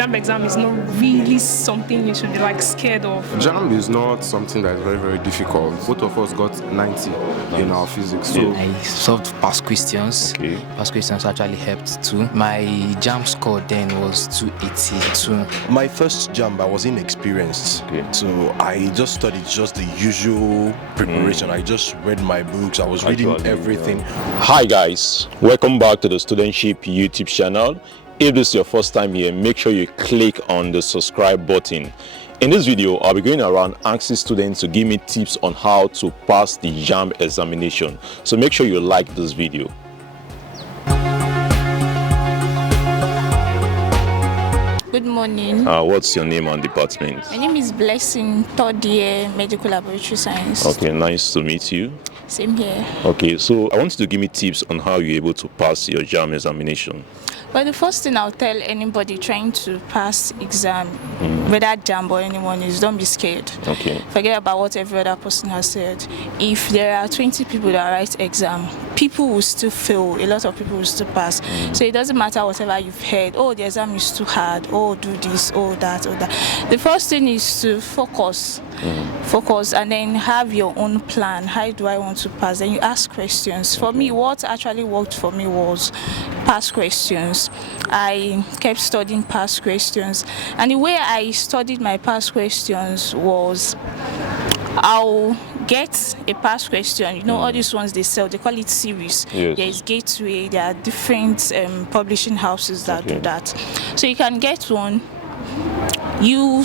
JAMB exam is not really something you should be like scared of. JAMB is not something that is very, very difficult. Both of us got 90 in our physics. So I solved past questions. Okay. Past questions actually helped too. My JAMB score then was 282. My first JAMB, I was inexperienced. Okay. So I just studied just the usual preparation. I just read my books. I was reading everything. Hi guys, welcome back to the Studentship YouTube channel. If this is your first time here, make sure you click on the subscribe button. In this video, I'll be going around asking students to give me tips on how to pass the JAMB examination. So make sure you like this video. Good morning. What's your name and department? My name is Blessing, third year medical laboratory science. Okay, nice to meet you. Same here. Okay, so I want you to give me tips on how you're able to pass your JAMB examination. Well, the first thing I'll tell anybody trying to pass exam, whether JAMB or anyone, is don't be scared. Okay. Forget about what every other person has said. If there are 20 people that write exam, people will still fail. A lot of people will still pass. So it doesn't matter whatever you've heard. Oh, the exam is too hard. Oh, do this. Oh, that. Oh, that. The first thing is to focus. Focus and then have your own plan. How do I want to pass? Then you ask questions. For me, what actually worked for me was past questions. I kept studying past questions, and the way I studied my past questions was I'll get a past question. You know, all these ones they sell, they call it series. Yes. There is Gateway, there are different publishing houses that do that. So you can get one. You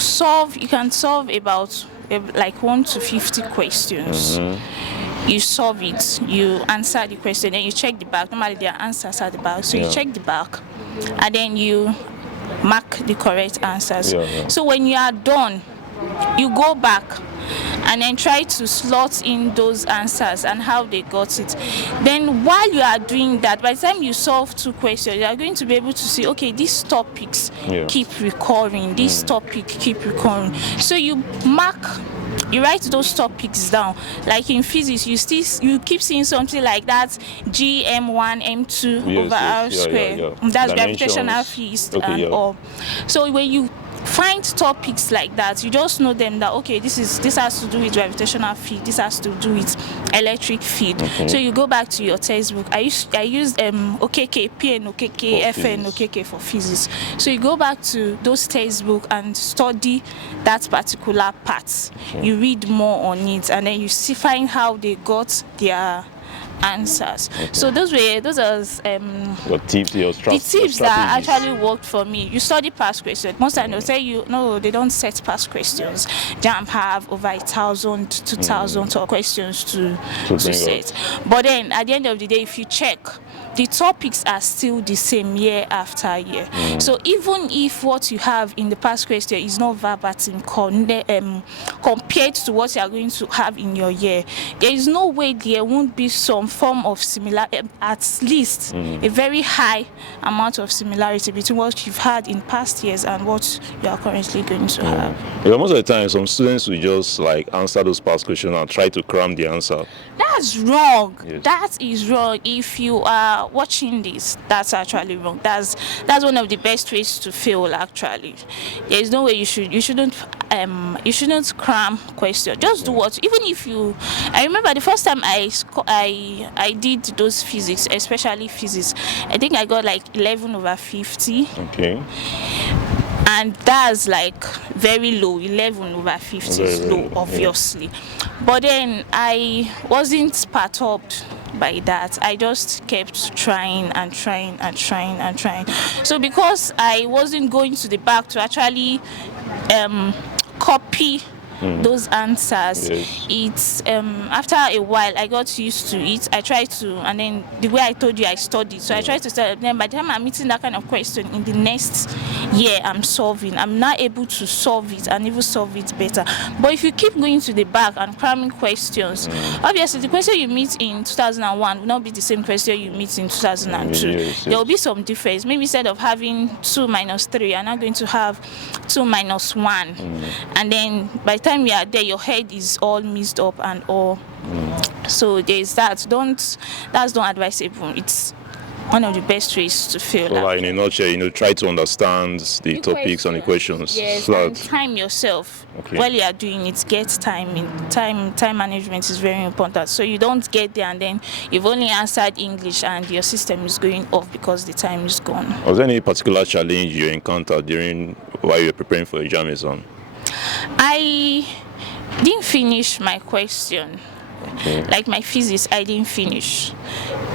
can solve about like 1 to 50 questions. You solve it, you answer the question, then you check the back. Normally there are answers at the back, so you check the back and then you mark the correct answers. So when you are done, you go back and then try to slot in those answers and how they got it. Then while you are doing that, by the time you solve 2 questions, you are going to be able to see, okay, these topics keep recurring, this topic keep recurring. So you write those topics down. Like in physics, you keep seeing something like that, G(m)(1), M2 over R squared. That's gravitational field and all. So when you find topics like that, you just know them that okay, this has to do with gravitational field, this has to do with electric field. So you go back to your textbook. I used OKK, PN, OKK, FN, OKK for physics. So you go back to those textbook and study that particular part. You read more on it, and then you find how they got their answers. So those are the tips that actually worked for me. You study past questions. Most times they'll tell you no, they don't set past questions. JAMB have over 1,000, 2,000 questions to set. But then at the end of the day, if you check, the topics are still the same year after year. So even if what you have in the past question is not verbatim compared to what you are going to have in your year, there is no way there won't be some form of similarity, at least a very high amount of similarity between what you've had in past years and what you are currently going to have. Yeah, most of the time, some students will just like answer those past questions and try to cram the answer. That's wrong. Yes. That is wrong. If you are watching this, that's actually wrong. That's one of the best ways to fail. Actually, there is no way you shouldn't cram question. Just do what, even if you. I remember the first time I did those physics, especially physics. I think I got like 11 over 50. Okay. And that's like very low. 11 over 50 is low, obviously. But then I wasn't perturbed by that. I just kept trying and trying and trying and trying. So because I wasn't going to the back to actually copy those answers, it's after a while I got used to it. I tried to, and then the way I told you, I studied. So I tried to study. Then by the time I'm meeting that kind of question in the next year, I'm not able to solve it and even solve it better. But if you keep going to the back and cramming questions, obviously the question you meet in 2001 will not be the same question you meet in 2002. There will be some difference. Maybe instead of having 2 minus 3, you're not going to have 2 minus 1. And then by the time you are there, your head is all mixed up and all. So there's that. That's not advisable. It's one of the best ways to feel. So, like in a nutshell, try to understand the topics and the questions. Yes, So and that, time yourself. Okay. While you are doing it, get time. Time management is very important. So you don't get there and then you've only answered English and your system is going off because the time is gone. was there any particular challenge you encountered while you were preparing for your JAMB exam? I didn't finish my question. Like my physics, I didn't finish.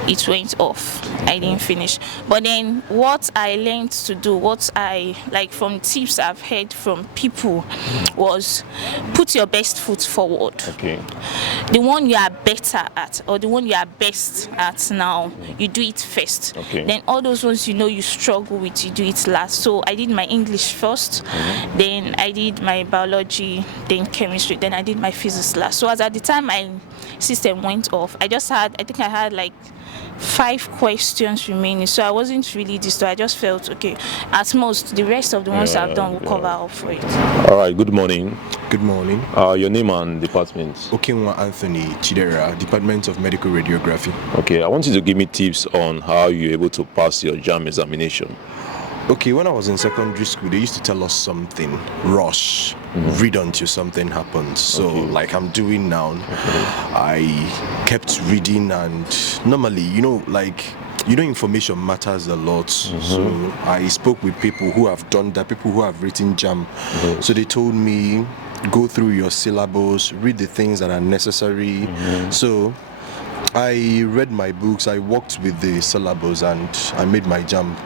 It went off. I didn't finish. But then what I learned to do, what I like from tips I've heard from people was put your best foot forward. Okay. The one you are better at or the one you are best at now, you do it first. Okay. Then all those ones you struggle with, you do it last. So I did my English first, then I did my biology, then chemistry, then I did my physics last. So as at the time my system went off, I think I had like 5 questions remaining, so I wasn't really disturbed. I just felt okay. At most, the rest of the ones I've done will cover up for it. All right. Good morning. Good morning. Your name and department? Okenwa Anthony Chidera, Department of Medical Radiography. Okay. I want you to give me tips on how you're able to pass your JAMB examination. Okay, when I was in secondary school, they used to tell us something, rush, read until something happens. So, like I'm doing now, I kept reading, and normally, information matters a lot. So, I spoke with people who have done that, people who have written JAMB. So, they told me, go through your syllabus, read the things that are necessary. So, I read my books, I worked with the syllabus, and I made my JAMB.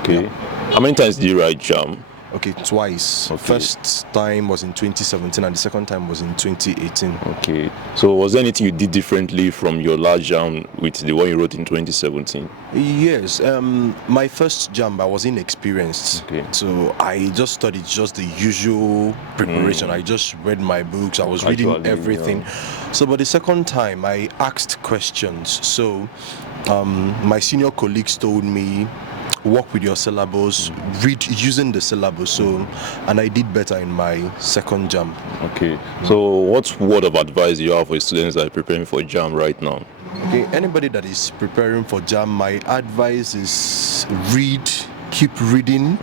Okay. Yeah. How many times did you write JAMB? Okay, twice. Okay. First time was in 2017 and the second time was in 2018. Okay. So was there anything you did differently from your last JAMB with the one you wrote in 2017? Yes. My first JAMB, I was inexperienced. Okay. So I just studied just the usual preparation. I just read my books. I was reading Actually, everything. So, but the second time I asked questions. So my senior colleagues told me, work with your syllabus, read using the syllabus. So, and I did better in my second JAMB. Okay. So what word of advice do you have for students that are preparing for JAMB right now? Okay, anybody that is preparing for JAMB, my advice is read, keep reading,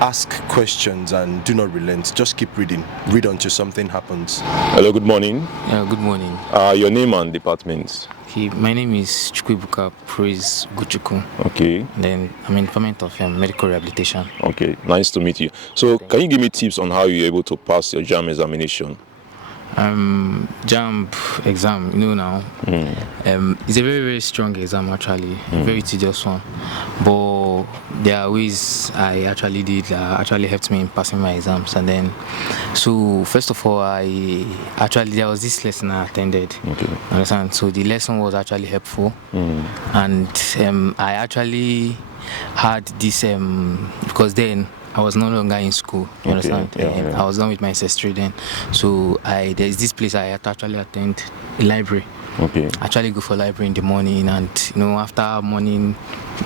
ask questions, and do not relent. Just keep reading. Read until something happens. Hello, good morning. Good morning. Your name and department? Okay, my name is Chukwibuka Praise Guchuku. Okay. Then I'm in Department of Medical Rehabilitation. Okay, nice to meet you. So can you give me tips on how you're able to pass your JAMB examination? JAMB exam, now, it's a very, very strong exam actually, very tedious one. But there are ways I actually did that actually helped me in passing my exams. And then, so first of all, there was this lesson I attended. Okay. Understand? So the lesson was actually helpful, and I actually had this because then I was no longer in school, you understand? Yeah. I was done with my SS3 then. So there's this place I had to actually attend, a library. Okay. Actually go for library in the morning, and after morning,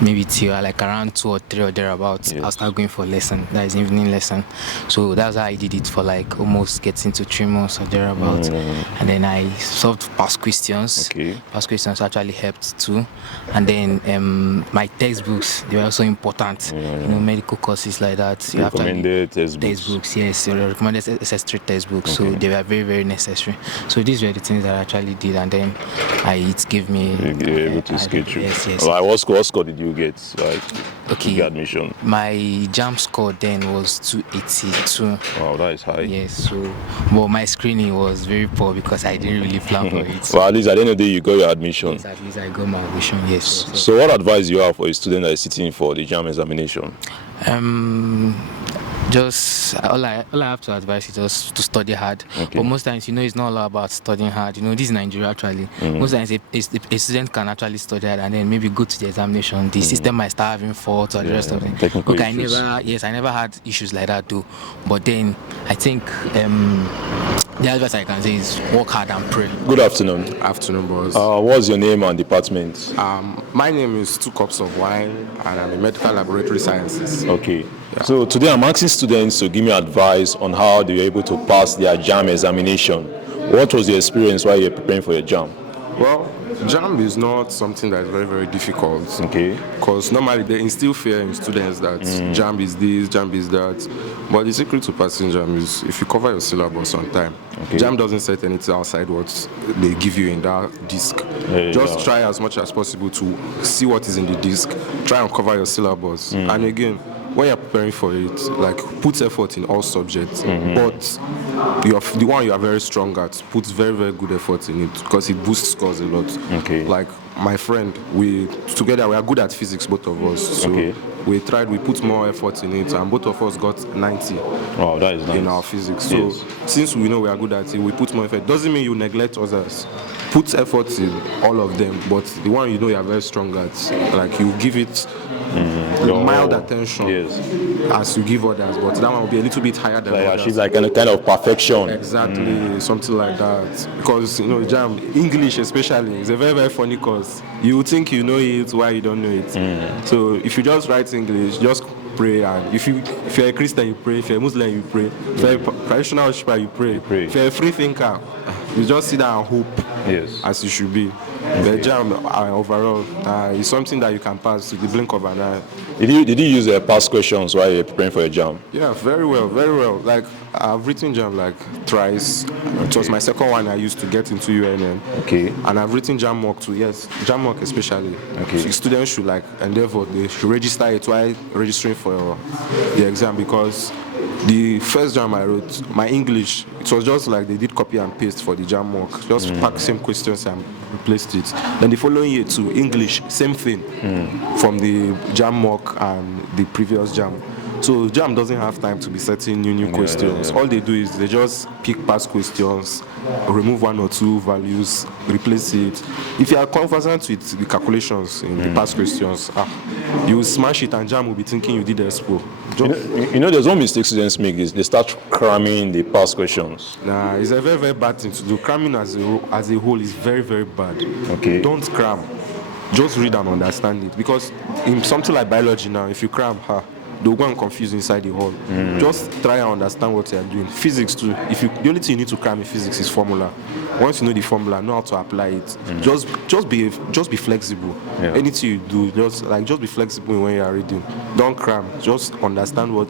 maybe till like around 2 or 3 or thereabouts, I'll start going for lesson. That is evening lesson. So that's how I did it for like almost getting to 3 months or thereabouts. And then I solved past questions. Okay. Past questions actually helped too. And then my textbooks, they were also important. Medical courses like that. You recommended textbooks, yes, recommended SS3 textbooks. So they were very, very necessary. So these were the things that I actually did, and then it gave me. You were able to schedule. Yes. What score did you get? Okay. Admission. My JAMB score then was 282. Wow, that is high. Yes. So, but my screening was very poor because I didn't really plan for it. Well, at least at the end of the day, you got your admission. Yes, at least I got my admission. Yes. So what advice do you have for a student that is sitting for the JAMB examination? Just all I have to advise is just to study hard. Okay. But most times, it's not all about studying hard. This is Nigeria actually. Most times, a student can actually study hard and then maybe go to the examination. The system might start having faults or the rest of it. Technical I issues. never had issues like that too. But then I think the advice I can say is work hard and pray. Good afternoon. Afternoon, boss. What's your name and department? My name is 2 Cups of Wine, and I'm in Medical Laboratory Sciences. Okay. So today I'm asking students to give me advice on how they were able to pass their JAMB examination. What was your experience while you're preparing for your JAMB? Well, JAMB is not something that is very, very difficult. Okay. Because normally they instill fear in students that JAMB is this, JAMB is that. But the secret to passing JAMB is if you cover your syllabus on time. Okay. JAMB doesn't set anything outside what they give you in that disc. Just try as much as possible to see what is in the disc. Try and cover your syllabus. And again, when you're preparing for it, like put effort in all subjects, but the one you are very strong at, put very, very good effort in it because it boosts scores a lot. Okay. Like my friend, we are good at physics, both of us. So we put more effort in it, and both of us got 90. Wow, that is nice. In our physics. So since we know we are good at it, we put more effort. Doesn't mean you neglect others. Put effort in all of them, but the one you know you are very strong at, like you give it mild attention as you give others, but that one will be a little bit higher than others. Achieve like a kind of perfection. Exactly, something like that. Because JAMB, English especially, is a very, very funny course. You think you know it while you don't know it. So if you just write English, just pray, and if you're a Christian, you pray. If you're a Muslim, you pray. If you're a traditional worshiper, you pray. If you're a free thinker, you just sit down and hope, as you should be. The JAMB overall is something that you can pass to the blink of an eye. Did you use past questions while you're preparing for your JAMB? Yeah, very well, very well. Like I've written JAMB like thrice. It was my second one I used to get into UNN. Okay. And I've written JAMB mock too. Yes, JAMB mock especially. Okay. So students should like endeavor. They should register it while registering for the exam, because the first JAMB I wrote, my English, it was just like they did copy and paste for the JAMB mock. Just pack the same questions and replaced it. Then the following year to English, same thing from the JAMB mock and the previous JAMB. So JAMB doesn't have time to be setting new questions. All they do is they just pick past questions, remove one or two values, replace it. If you are conversant with the calculations in the past questions, you smash it and JAMB will be thinking you did expo. You know, there's one mistake students make is they start cramming the past questions. Nah, it's a very, very bad thing to do. Cramming as a whole is very, very bad. Okay. Don't cram. Just read and understand it. Because in something like biology now, if you cram, they'll go and confuse inside the hall. Just try and understand what you're doing. Physics too. The only thing you need to cram in physics is formula. Once you know the formula, know how to apply it. Just be flexible. Anything you do, just be flexible when you are reading. Don't cram. Just understand what.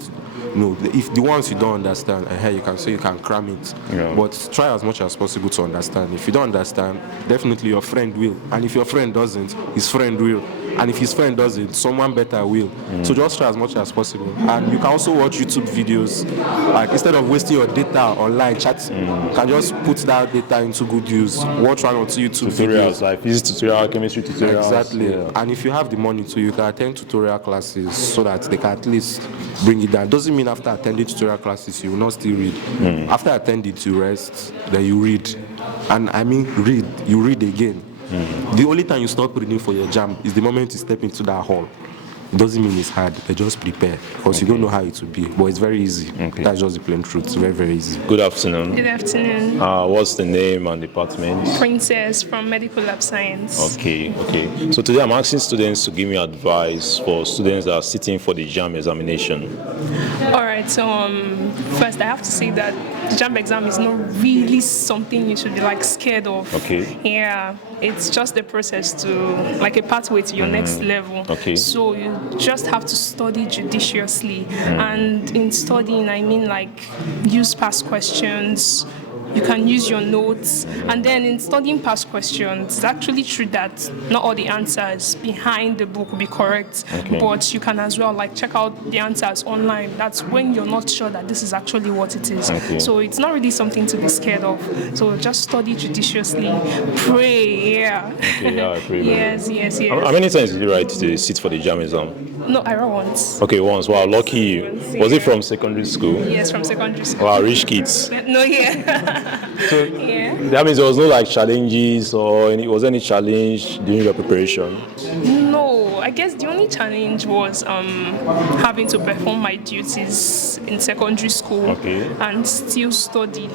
If the ones you don't understand, you can say you can cram it. But try as much as possible to understand. If you don't understand, definitely your friend will. And if your friend doesn't, his friend will. And if his friend does it, someone better will. So just try as much as possible. And you can also watch YouTube videos. Like instead of wasting your data online chatting, you can just put that data into good use. Watch one or two YouTube tutorials, videos. like physics tutorial, chemistry tutorials. Exactly. And if you have the money to, you can attend tutorial classes so that they can at least bring it down. Doesn't mean after attending tutorial classes you will not still read. After attending you rest, then you read. And I mean read, you read again. The only time you stop reading for your JAMB is the moment you step into that hall. It doesn't mean it's hard, they just prepare because you don't know how it will be, but it's very easy. That's just the plain truth. It's very, very easy. Good afternoon. Good afternoon. What's the name and department? Princess from Medical Lab Science. Okay. So today I'm asking students to give me advice for students that are sitting for the JAMB examination. Alright, so first I have to say that the JAMB exam is not really something you should be like scared of. Okay. Yeah, it's just a process to like a pathway to your next level. Okay. So you just have to study judiciously, and in studying I mean like use past questions. You can use your notes, and then in studying past questions, it's actually true that not all the answers behind the book will be correct, but you can as well like check out the answers online. That's when you're not sure that this is actually what it is. So it's not really something to be scared of. So just study judiciously, pray, I pray. yes. How many times did you write to sit for the JAMB exam? No, I wrote once. Okay, once. Wow, lucky you. Was it from secondary school? Yes, from secondary school. Wow, rich kids. So that means there was no like challenges or was there any challenge during your preparation? No, I guess the only challenge was having to perform my duties in secondary school and still study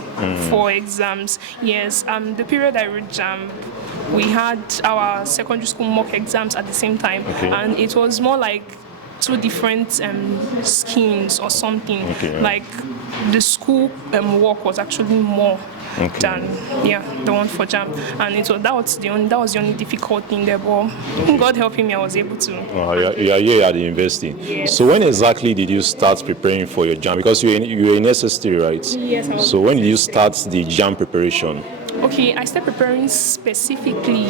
for exams. Yes, the period I wrote JAMB, we had our secondary school mock exams at the same time, and it was more like two different schemes or something. Like the school work was actually more than the one for JAMB. And that was the only difficult thing there. But God helping me, I was able to. You are here at the university. Yes. So when exactly did you start preparing for your JAMB? Because you were in SS3, right? Yes. I was. So when did you start the JAMB preparation? Okay, I started preparing specifically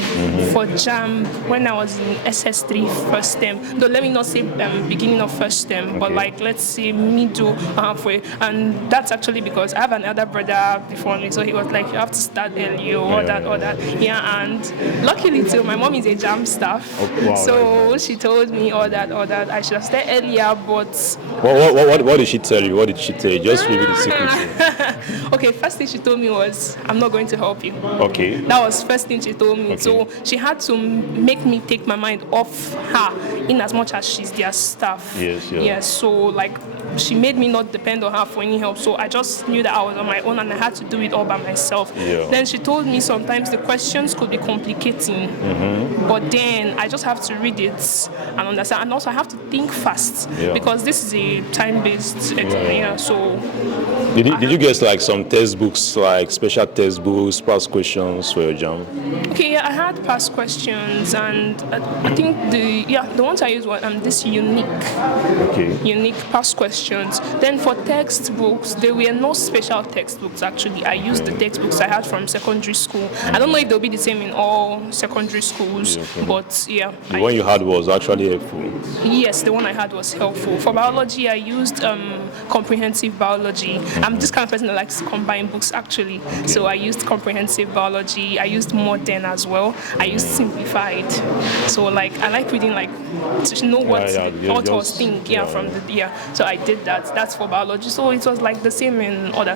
for JAMB when I was in SS3 first term. Though let me not say beginning of first term, but like let's say middle, halfway. And that's actually because I have an elder brother before me, so he was like, you have to start early or that. Yeah, and luckily too, my mom is a JAMB staff, so she told me all that. I should have started earlier, but what did she tell you? What did she tell you? Just reveal the secret. Okay, first thing she told me was, I'm not going to help you. Okay. That was first thing she told me. So she had to make me take my mind off her in as much as she's their staff. Yes. So like she made me not depend on her for any help. So I just knew that I was on my own and I had to do it all by myself. Then she told me sometimes the questions could be complicating, but then I just have to read it and understand. And also I have to think fast because this is a time-based exam. So did you get like some textbooks, like special textbooks, past questions for your JAMB? Okay, I had past questions, and I think the ones I used were this unique past questions. Then for textbooks, there were no special textbooks actually. I used the textbooks I had from secondary school. I don't know if they'll be the same in all secondary schools, but the one you had was actually helpful. Yes, the one I had was helpful. For biology, I used comprehensive biology. I'm this kind of person that likes to combine books actually. So I used comprehensive biology. I used modern as well. I used simplified. So like I like reading like to know what the authors think from the So I did that. That's for biology. So it was like the same in other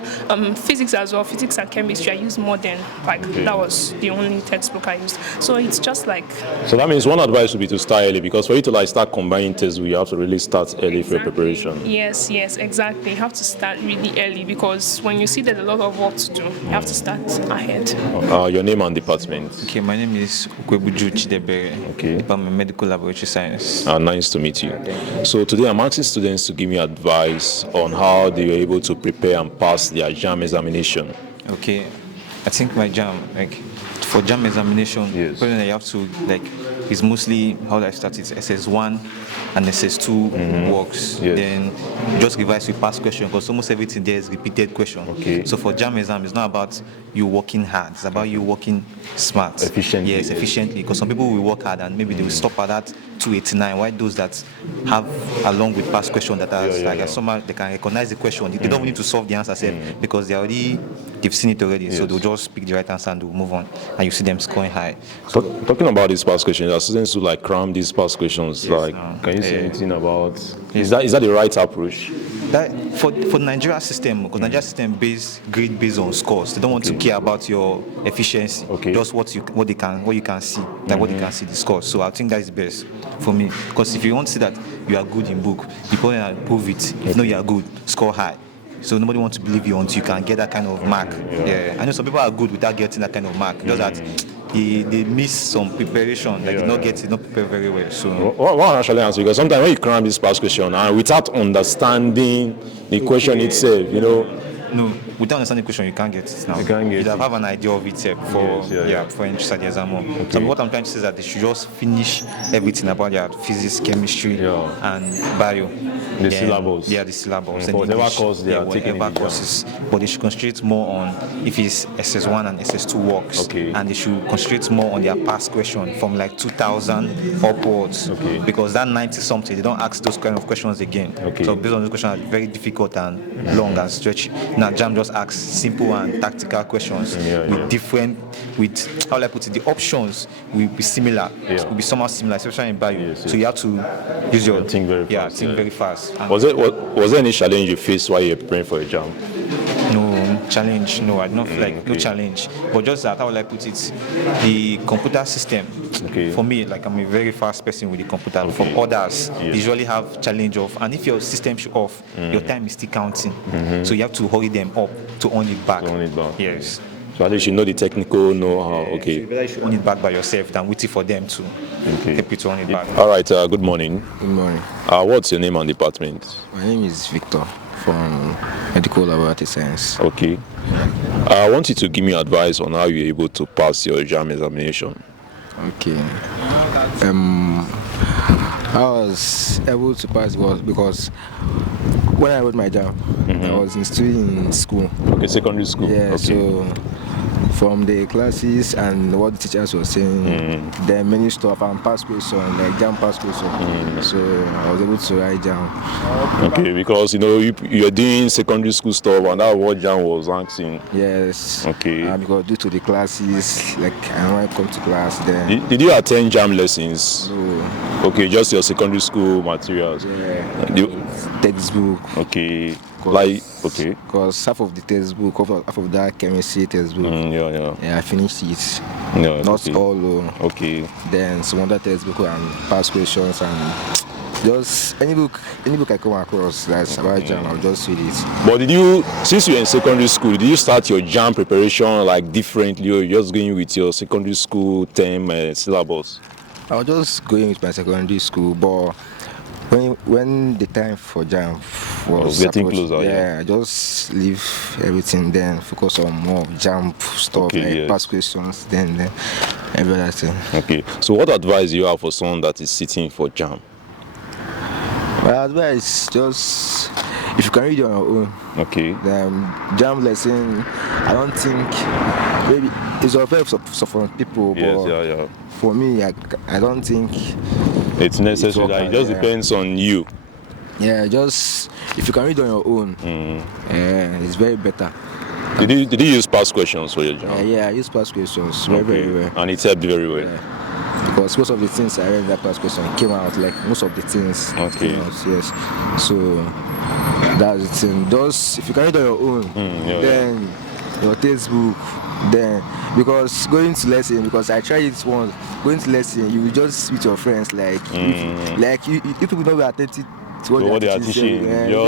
physics as well. Physics and chemistry. I used modern. Like that was the only textbook I used. So it's just like. So that means one advice would be to start early, because for you to like start combining tests, you have to really start early for your preparation. Yes, exactly. You have to start really early because when you see there's a lot of work to do, you have to start ahead. Your name and department? Okay, my name is Ukwebuju Chidebere. Okay. Department of Medical Laboratory Science. Nice to meet you. So today I'm asking students to give me advice on how they were able to prepare and pass their JAMB examination. Okay, I think my JAMB, like for JAMB examination, probably you have to it's mostly how I started SS1 and SS2 works. Then just revise your past question because almost everything there is repeated question. So for JAMB exam, it's not about you working hard, it's about you working smart. Efficiently. Yes, efficiently. Because some people will work hard and maybe they will stop at that 289. Why those that have along with past question that are somehow they can recognize the question. They don't need to solve the answer because they've seen it already. So they'll just pick the right answer and they'll move on. And you see them scoring high. So talking about these past questions, are students who like cram these past questions? Can you say anything about? Is that the right approach? That for Nigeria system, because Nigeria system grade based on scores. They don't want to care about your efficiency. Just what you can see, what you can see the scores. So I think that is best for me. Because if you want to see that you are good in book, you probably prove it. If you are good, score high. So nobody wants to believe you until you can get that kind of mark. I know some people are good without getting that kind of mark. Just that they miss some preparation. They not prepare very well. So what actually answer, because sometimes when you cram this past question and without understanding the question itself, No, without understanding the question, you can't get it now. You have an idea of it before entering the exam. So what I'm trying to say is that they should just finish everything about their physics, chemistry, and bio. The syllables. Yeah, the syllables. And whatever course they are taking. Courses. But they should concentrate more on if it's SS1 and SS2 works. And they should concentrate more on their past question from like 2000 upwards. Because that 90 something, they don't ask those kind of questions again. So based on those questions, are very difficult and long and stretchy. Now JAMB just asks simple and tactical questions with how I put it, the options will be similar. Will be somehow similar, especially in bio. So you have to use your think very fast. Think very fast. Was there any challenge you faced while you were preparing for a JAMB? No challenge. No, I don't feel like no challenge. But just that, how will I put it? The computer system. For me, like I'm a very fast person with the computer. For others, they usually have challenge of, and if your system should off, your time is still counting. So you have to hurry them up to on it back. Yes. So at least you know the technical know-how. So you better should on it back by yourself than waiting for them to help you to on it back. All right. Good morning. Good morning. What's your name and department? My name is Victor from Medical Laboratory Science. Okay. I want you to give me advice on how you're able to pass your JAMB examination. Okay. I was able to pass because when I wrote my JAMB, I was still in school. Okay, secondary school. Yeah, okay. so from the classes and what the teachers were saying, there are many stuff and past questions, like JAMB past questions. So I was able to write JAMB. Okay, because you're doing secondary school stuff and that's what JAMB was asking. Yes. Okay. Because due to the classes, like when I come to class, then. Did you attend JAMB lessons? No. Okay, just your secondary school materials. Yeah. Textbook. Okay. Like, okay. Because half of the textbook, half of that chemistry textbook. Yeah, I finished it. Yeah, Not all. Okay. Then some other textbook and past questions and just any book I come across that's about JAMB, I'll just read it. But since you're in secondary school, did you start your JAMB preparation like differently, or you're just going with your secondary school term syllabus? I was just going with my secondary school, but when the time for JAMB was getting closer, I just leave everything, then focus on more JAMB stuff, past questions, then every other thing. Okay. So what advice do you have for someone that is sitting for JAMB? My advice, just if you can read on your own. Okay. The JAMB lesson, I don't think maybe it's unfair for people, but for me, I don't think it's necessary. It just depends on you. Yeah, just if you can read on your own, it's very better. Did you use past questions for your JAMB? Yeah, I use past questions very well. And it helped very well. Yeah. Because most of the things I read in that past question came out, like most of the things came out, yes. So that's the thing. Just if you can read on your own, then your textbook, then because going to lesson, because I tried it once, going to lesson, you will just with your friends, like if people don't be attentive to what they are teaching,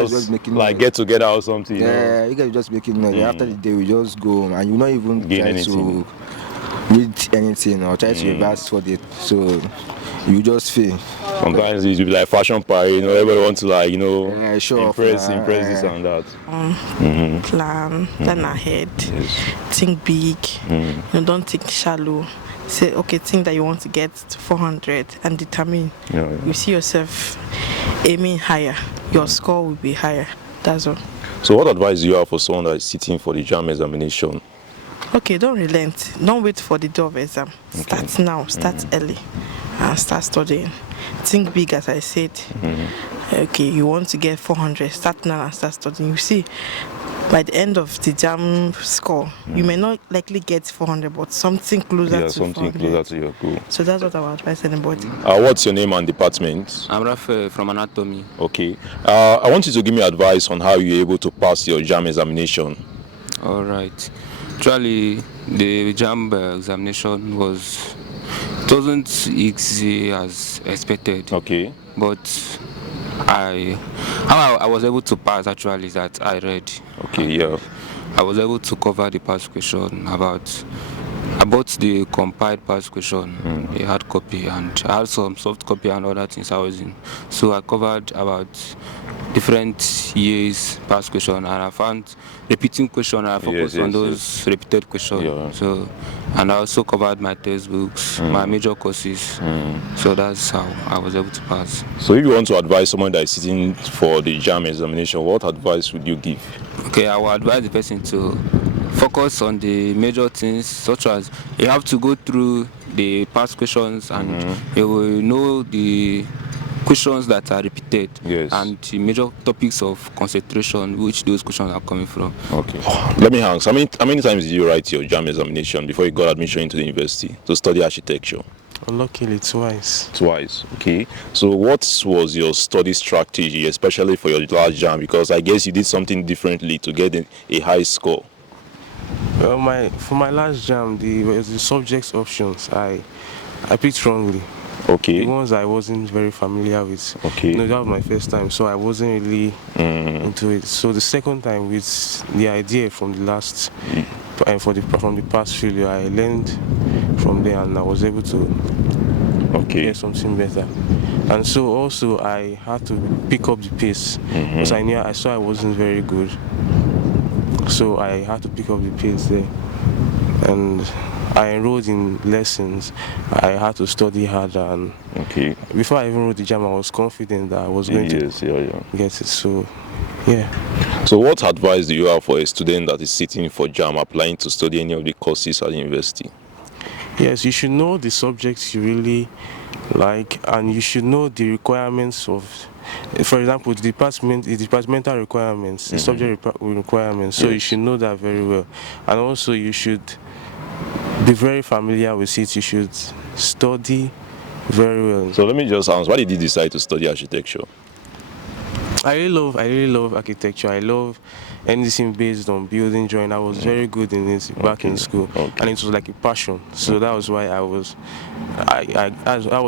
just making like noise. Get together or something. Yeah, you guys just making noise. After the day, we just go and you not even try to read anything or try to reverse what they so you just fail. Sometimes it will be like fashion parade, everybody wants to show impress this and that. Plan ahead, think big, don't think shallow. Say think that you want to get to 400 and determine. You see yourself aiming higher, your score will be higher. That's all. So what advice do you have for someone that is sitting for the JAMB examination? Okay, don't relent. Don't wait for the day of exam. Start now, start early, and start studying. Think big, as I said. Okay, you want to get 400, start now and start studying. You see, by the end of the JAMB score, you may not likely get 400, but something closer to something 400. closer to your goal. So that's what I would advise anybody. What's your name and department? I'm Rafael from Anatomy. Okay. I want you to give me advice on how you're able to pass your JAMB examination. All right. Actually, the JAMB examination wasn't easy as expected. Okay. But how I was able to pass actually is that I read. Okay, yeah. I was able to cover the past question about the compiled past question, a hard copy, and I had some soft copy and other things I was in. So I covered about different years past question, and I found repeating question, and I focused on those repeated questions. Yeah. So, and I also covered my textbooks, my major courses. So that's how I was able to pass. So if you want to advise someone that is sitting for the JAMB examination, what advice would you give? Okay, I will advise the person to focus on the major things, such as you have to go through the past questions and you will know the questions that are repeated and the major topics of concentration which those questions are coming from. Okay. Let me ask, how many times did you write your JAMB examination before you got admission into the university to study architecture? Luckily, twice. Twice, okay. So what was your study strategy, especially for your last JAMB? Because I guess you did something differently to get a high score. Well, for my last JAMB, the subjects options, I picked wrongly. Okay. The ones I wasn't very familiar with. Okay. That was my first time, so I wasn't really into it. So the second time, with the idea from the last, and from the past failure, I learned from there, and I was able to get something better. And so also I had to pick up the pace because I saw I wasn't very good. so I had to pick up the pace there. And I enrolled in lessons. I had to study harder, and before I even wrote the JAMB, I was confident that I was going to get it. So, yeah. So what advice do you have for a student that is sitting for JAMB, applying to study any of the courses at the university? Yes, you should know the subjects you really like, and you should know the requirements of, for example, the departmental requirements, the subject requirements. So you should know that very well, and also you should be very familiar with it. You should study very well. So let me just ask, why did you decide to study architecture? I really love architecture. I love anything based on building drawing. I was very good in it back in school, and it was like a passion. So that was why that was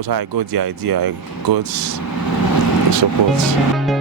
how I got the idea. I got the support.